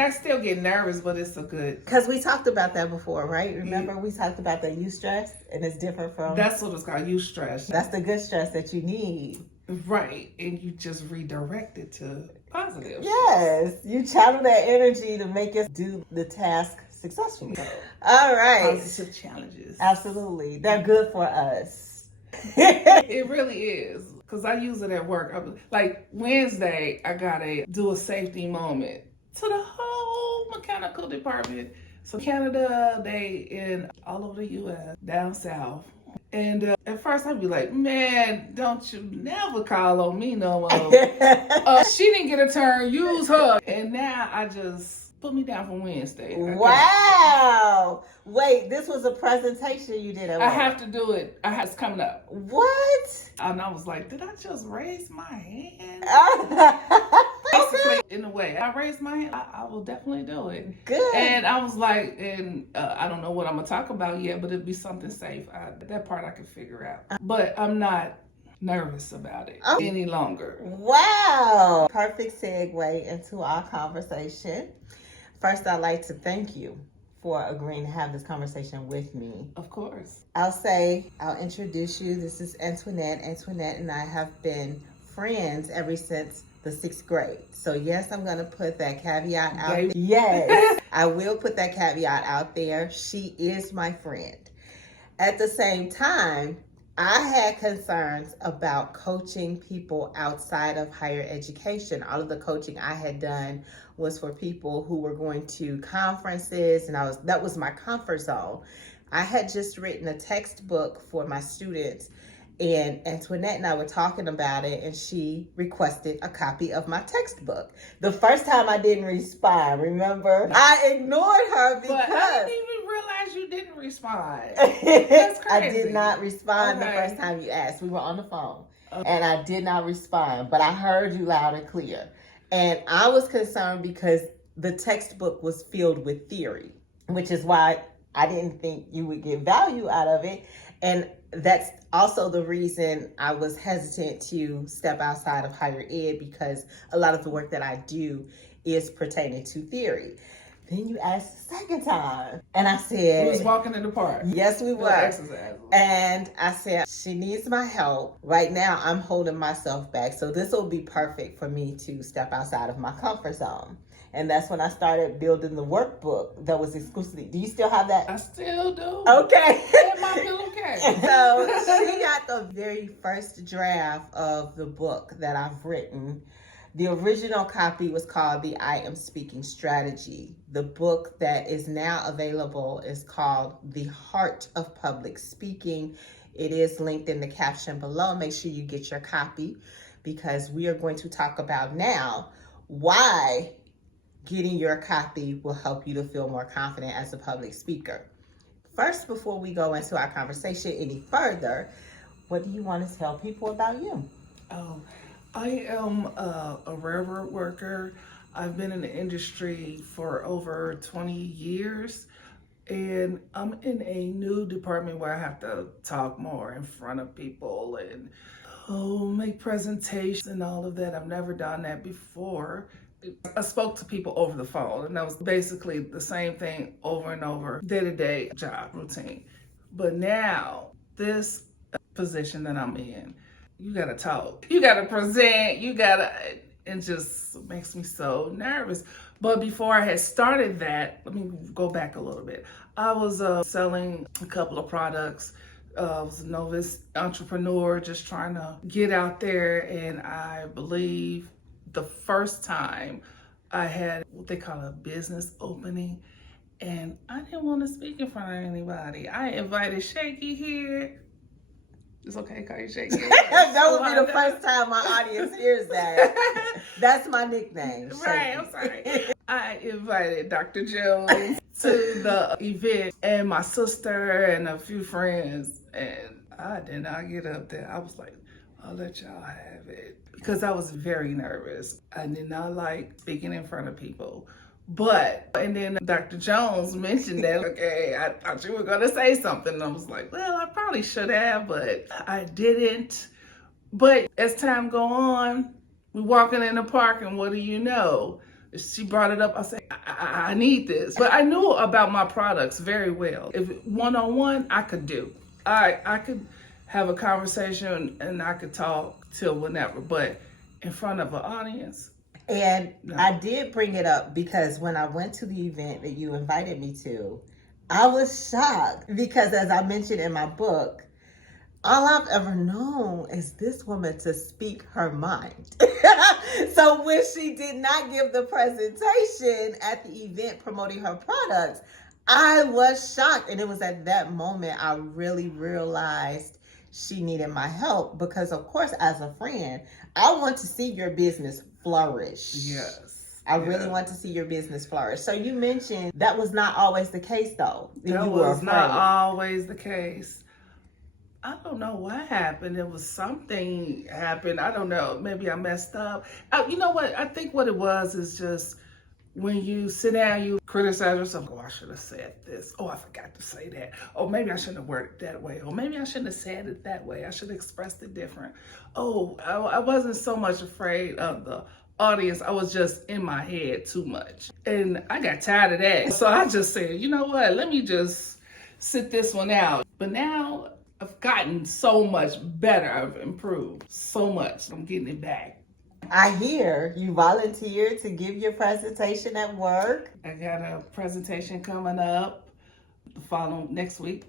I still get nervous, but it's a good. Because we talked about that before, right? Remember we talked about that eustress, and it's different from. That's what it's called, eustress. That's the good stress that you need. Right, and you just redirect it to positive. Yes, you channel that energy to make us do the task successfully. All right. Positive challenges. Absolutely. They're good for us. It really is. Because I use it at work. Like Wednesday, I got to do a safety moment to the whole mechanical department. So Canada, they in all over the U.S., down south. And at first I'd be like, man, don't you never call on me no more. She didn't get a turn, use her. And now I just put me down for Wednesday. Wow. Wait, this was a presentation you did at work. I have to do it. It's coming up. What? And I was like, did I just raise my hand? Okay. In a way, I raised my hand. I will definitely do it. Good. And I was like, I don't know what I'm going to talk about yet, but it'd be something safe. That part I can figure out. But I'm not nervous about it any longer. Wow. Perfect segue into our conversation. First, I'd like to thank you for agreeing to have this conversation with me. Of course. I'll introduce you. This is Antoinette. Antoinette and I have been friends ever since the 6th grade. So yes, I'm going to put that caveat out there. Yes, I will put that caveat out there. She is my friend. At the same time, I had concerns about coaching people outside of higher education. All of the coaching I had done was for people who were going to conferences, and that was my comfort zone. I had just written a textbook for my students, and Antoinette and I were talking about it, and she requested a copy of my textbook. The first time I didn't respond, remember? I ignored her because... But I didn't even realize you didn't respond. That's crazy. I did not respond the first time you asked. We were on the phone, and I did not respond, but I heard you loud and clear. And I was concerned because the textbook was filled with theory, which is why I didn't think you would get value out of it. And that's also the reason I was hesitant to step outside of higher ed, because a lot of the work that I do is pertaining to theory. Then you asked the second time, and I said... We was walking in the park. Yes, we were. And I said, she needs my help. Right now, I'm holding myself back. So this will be perfect for me to step outside of my comfort zone. And that's when I started building the workbook that was exclusively... Do you still have that? I still do. Okay. In my pillowcase. So she got the very first draft of the book that I've written. The original copy was called the I Am Speaking Strategy. The book that is now available is called The Heart of Public Speaking. It is linked in the caption below. Make sure you get your copy, because we are going to talk about now why getting your copy will help you to feel more confident as a public speaker. First, before we go into our conversation any further, what do you want to tell people about you? I am a railroad worker. I've been in the industry for over 20 years, and I'm in a new department where I have to talk more in front of people and make presentations and all of that. I've never done that before. I spoke to people over the phone, and that was basically the same thing over and over, day-to-day job routine. But now, this position that I'm in, you gotta talk, you gotta present, it just makes me so nervous. But before I had started that, let me go back a little bit. I was selling a couple of products. I was a novice entrepreneur, just trying to get out there, and I believe the first time I had what they call a business opening, and I didn't want to speak in front of anybody. I invited Shaky here. It's okay to call you Shaky. That would be the first time my audience hears that. That's my nickname. Shaky. Right, I'm sorry. I invited Dr. Jones to the event, and my sister and a few friends, and I did not get up there. I was like, I'll let y'all have it, because I was very nervous. I did not like speaking in front of people. And then Dr. Jones mentioned that, okay, I thought you were going to say something. And I was like, well, I probably should have, but I didn't. But as time go on, we're walking in the park, and what do you know? She brought it up. I said, I need this. But I knew about my products very well. If one-on-one, I could do. I could have a conversation and I could talk till whenever. But in front of an audience, And no. I did bring it up because when I went to the event that you invited me to, I was shocked because, as I mentioned in my book, all I've ever known is this woman to speak her mind. So when she did not give the presentation at the event promoting her products, I was shocked. And it was at that moment I really realized she needed my help because, of course, as a friend, I want to see your business flourish. Yes. I really want to see your business flourish. So you mentioned that was not always the case, though. That was not always the case. I don't know what happened. It was something happened. I don't know. Maybe I messed up. You know what? I think what it was is just when you sit down, you criticize yourself. Oh, I should have said this. Oh, I forgot to say that. Oh, maybe I shouldn't have worded it that way. Or maybe I shouldn't have said it that way. I should have expressed it different. Oh, I wasn't so much afraid of the audience. I was just in my head too much. And I got tired of that. So I just said, you know what? Let me just sit this one out. But now I've gotten so much better. I've improved so much. I'm getting it back. I hear you volunteered to give your presentation at work. I got a presentation coming up the following next week.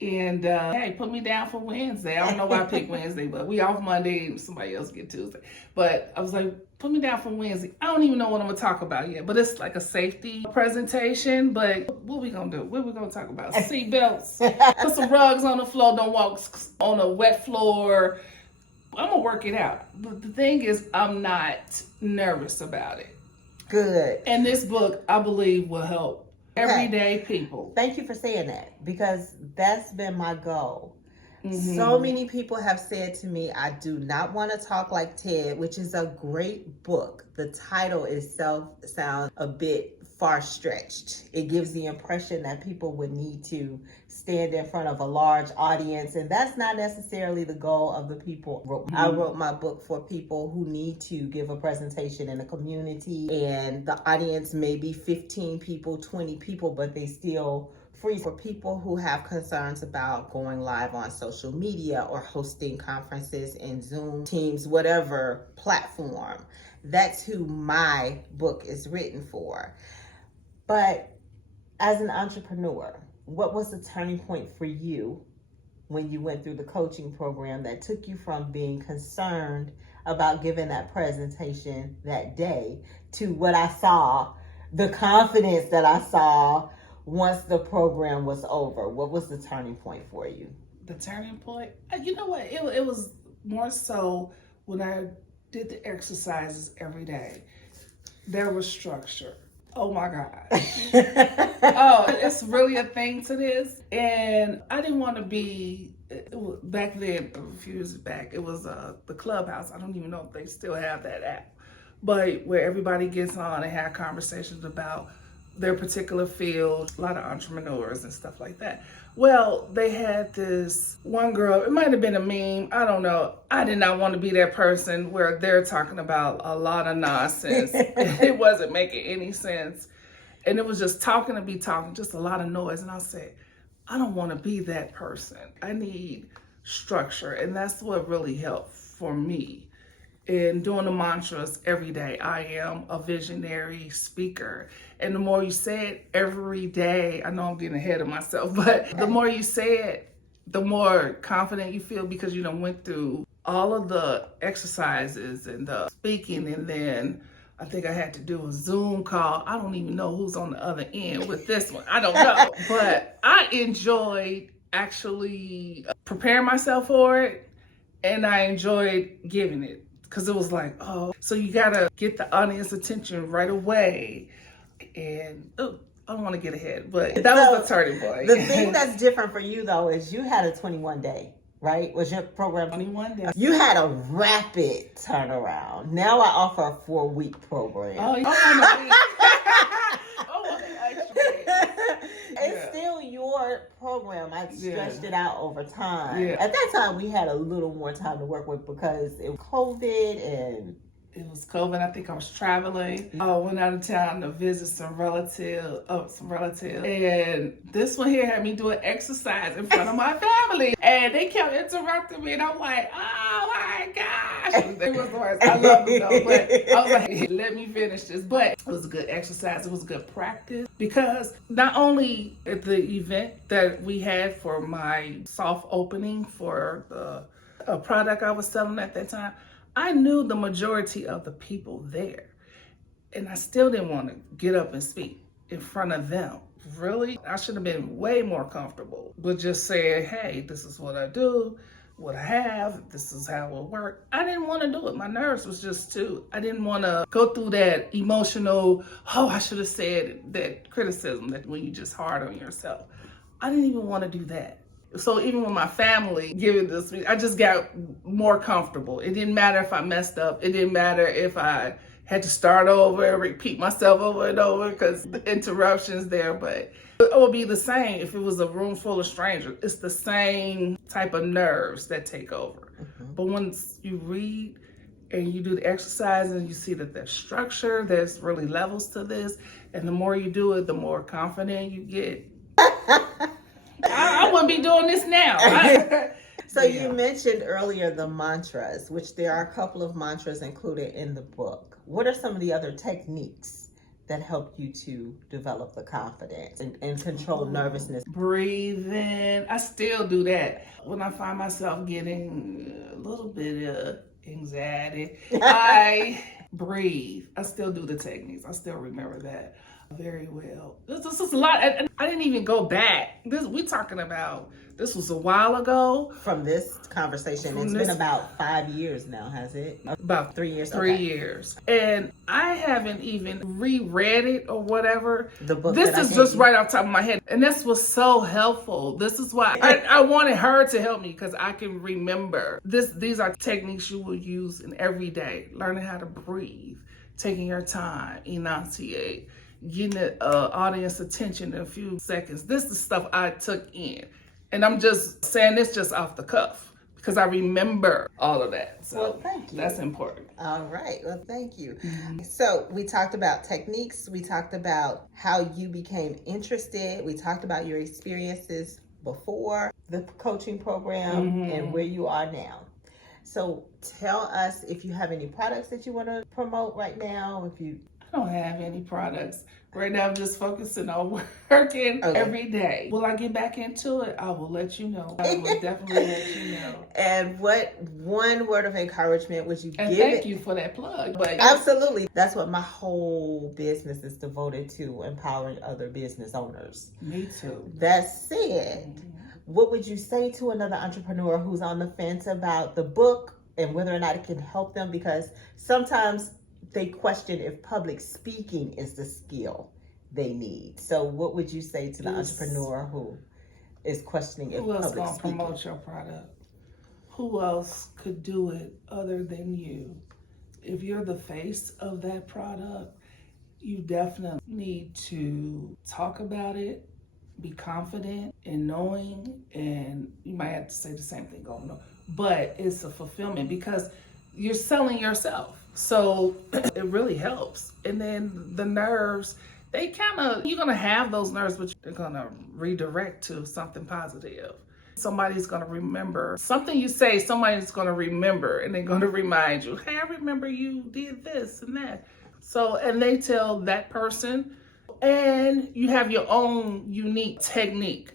And hey, put me down for Wednesday. I don't know why I picked Wednesday, but we off Monday and somebody else get Tuesday. But I was like, put me down for Wednesday. I don't even know what I'm gonna talk about yet, but it's like a safety presentation. But what we gonna do? What we gonna talk about? Seat belts, put some rugs on the floor, don't walk on a wet floor. I'm gonna work it out. But the thing is, I'm not nervous about it. Good. And this book, I believe, will help everyday people. Thank you for saying that because that's been my goal. Mm-hmm. So many people have said to me, I do not want to talk like Ted, which is a great book. The title itself sounds a bit far-stretched. It gives the impression that people would need to stand in front of a large audience, and that's not necessarily the goal of the people. Mm-hmm. I wrote my book for people who need to give a presentation in a community, and the audience may be 15 people, 20 people, but they still free for people who have concerns about going live on social media or hosting conferences in Zoom, Teams, whatever platform. That's who my book is written for. But as an entrepreneur, what was the turning point for you when you went through the coaching program that took you from being concerned about giving that presentation that day to what I saw, the confidence that I saw once the program was over? What was the turning point for you? The turning point? You know what? It was more so when I did the exercises every day. There was structure. Oh my God. Oh, it's really a thing to this. And I didn't want to be, back then, a few years back, it was the Clubhouse. I don't even know if they still have that app. But where everybody gets on and have conversations about their particular field, a lot of entrepreneurs and stuff like that. Well, they had this one girl, it might have been a meme, I don't know. I did not want to be that person where they're talking about a lot of nonsense. It wasn't making any sense. And it was just talking to be talking, just a lot of noise. And I said, I don't want to be that person. I need structure. And that's what really helped for me. And doing the mantras every day. I am a visionary speaker. And the more you say it every day, I know I'm getting ahead of myself, but the more you say it, the more confident you feel because you done went through all of the exercises and the speaking. And then I think I had to do a Zoom call. I don't even know who's on the other end with this one. I don't know. But I enjoyed actually preparing myself for it. And I enjoyed giving it. Because it was like, oh, so you gotta get the audience attention right away. And I don't want to get ahead, but that was the turning point. The thing that's different for you though is you had a 21-day, right? Was your program 21 days? You had a rapid turnaround. Now I offer a 4-week program. Oh, you want a week? It's still your program. I stretched it out over time. Yeah. At that time, we had a little more time to work with because it was COVID and It was COVID. I think I was traveling. I went out of town to visit some relatives. And this one here had me doing exercise in front of my family. And they kept interrupting me. And I'm like, oh my gosh. It was the worst. I love them though. But I was like, let me finish this. But it was a good exercise. It was a good practice. Because not only at the event that we had for my soft opening for a product I was selling at that time, I knew the majority of the people there, and I still didn't want to get up and speak in front of them. Really? I should have been way more comfortable with just saying, hey, this is what I do, what I have, this is how it works. I didn't want to do it. My nerves was just I didn't want to go through that emotional, oh, I should have said that criticism that when you just hard on yourself. I didn't even want to do that. So even with my family giving this speech, I just got more comfortable. It didn't matter if I messed up. It didn't matter if I had to start over, repeat myself over and over because the interruptions there. But it would be the same if it was a room full of strangers. It's the same type of nerves that take over. Mm-hmm. But once you read and you do the exercise and you see that there's structure, there's really levels to this. And the more you do it, the more confident you get. I wouldn't be doing this now. So you mentioned earlier the mantras, which there are a couple of mantras included in the book. What are some of the other techniques that help you to develop the confidence and control nervousness? Breathing. I still do that. When I find myself getting a little bit of anxiety, I breathe. I still do the techniques. I still remember that very well. This is a lot. And I didn't even go back. We're talking about, this was a while ago. From this conversation, it's been about 5 years now, has it? About 3 years. 3 years. And I haven't even reread it or whatever. The book. This is just right off the top of my head. And this was so helpful. This is why I wanted her to help me, because I can remember. These are techniques you will use in every day. Learning how to breathe, taking your time, enunciate, getting the audience attention in a few seconds. This is stuff I took in. And I'm just saying this just off the cuff because I remember all of that. So well, thank you. That's important. All right. Well, thank you. Mm-hmm. So we talked about techniques. We talked about how you became interested. We talked about your experiences before the coaching program mm-hmm. and where you are now. So tell us if you have any products that you want to promote right now. I don't have any products. Right now, I'm just focusing on working every day. Will I get back into it? I will let you know. I will definitely let you know. And what one word of encouragement would you give? And thank you for that plug. But absolutely. That's what my whole business is devoted to, empowering other business owners. Me too. That said, what would you say to another entrepreneur who's on the fence about the book and whether or not it can help them? Because sometimes they question if public speaking is the skill they need. So what would you say to the entrepreneur who is questioning if public speaking? Who else gonna promote your product? Who else could do it other than you? If you're the face of that product, you definitely need to talk about it, be confident in knowing, and you might have to say the same thing over and over, but it's a fulfillment because you're selling yourself. So it really helps. And then the nerves, you're going to have those nerves, but they're going to redirect to something positive. Somebody's going to remember something you say, somebody's going to remember, and they're going to remind you, hey, I remember you did this and that. So, and they tell that person, and you have your own unique technique.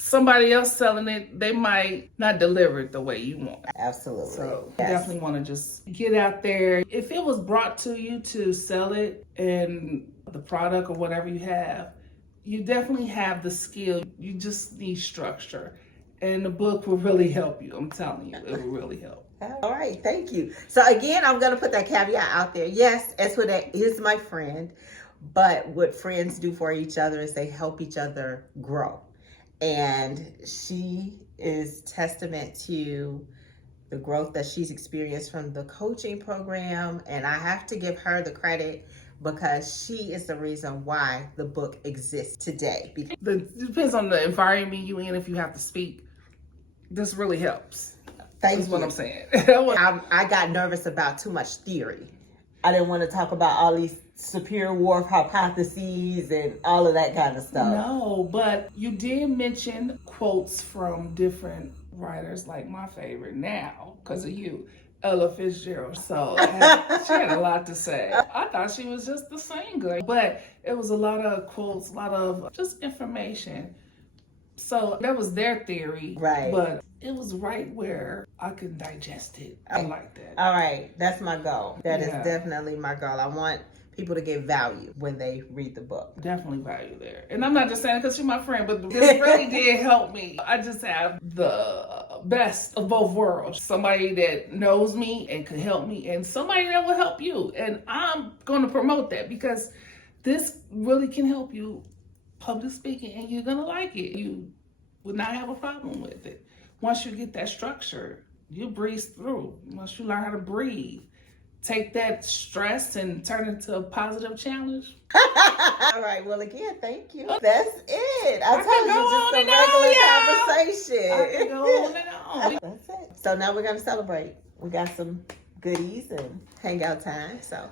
Somebody else selling it, they might not deliver it the way you want. Absolutely. So you definitely want to just get out there. If it was brought to you to sell it and the product or whatever you have, you definitely have the skill. You just need structure. And the book will really help you. I'm telling you, it will really help. All right, thank you. So again, I'm going to put that caveat out there. Yes, Antoinette is my friend, but what friends do for each other is they help each other grow. And she is testament to the growth that she's experienced from the coaching program. And I have to give her the credit because she is the reason why the book exists today. It depends on the environment you're in. If you have to speak, this really helps. That's what I'm saying. I got nervous about too much theory. I didn't want to talk about all these Sapir-Whorf hypotheses and all of that kind of stuff. No, but you did mention quotes from different writers, like my favorite now, because of you, Ella Fitzgerald. So she had a lot to say. I thought she was just the singer, but it was a lot of quotes, a lot of just information. So that was their theory, right? But it was right where I could digest it. I like that. All right, that's my goal. That is definitely my goal. I want people to get value when they read the book. Definitely value there. And I'm not just saying because you're my friend, but this really did help me. I just have the best of both worlds. Somebody that knows me and can help me, and somebody that will help you. And I'm going to promote that because this really can help you public speaking, and you're going to like it. You will not have a problem with it. Once you get that structure, you breeze through. Once you learn how to breathe, take that stress and turn it into a positive challenge. All right. Well, again, thank you. That's it. I told you, just a regular conversation. I can go on and on. That's it. So now we're going to celebrate. We got some goodies and hangout time. So